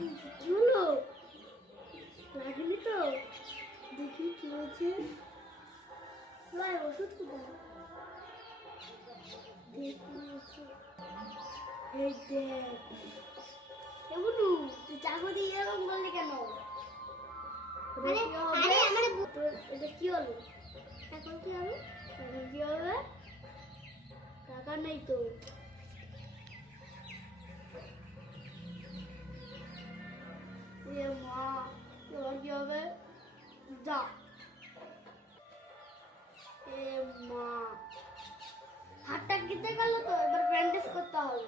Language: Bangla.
কি হলো? লাগেনি তো? দেখি কি হয়েছে। ভাই ওষুধ কোথায়? দেখি হয়েছে। এই দেখ। কেমন তুই চাকু দিয়ে এরকম বললি কেন? এটা কি হলো? এখন কি হবে? এখন কি হবে? টাকা নেই তো। এ মা, এবার কি হবে? যা। এ মা, হাতটা কেটে গেল তো, এবার ব্যান্ডেজ করতে হবে।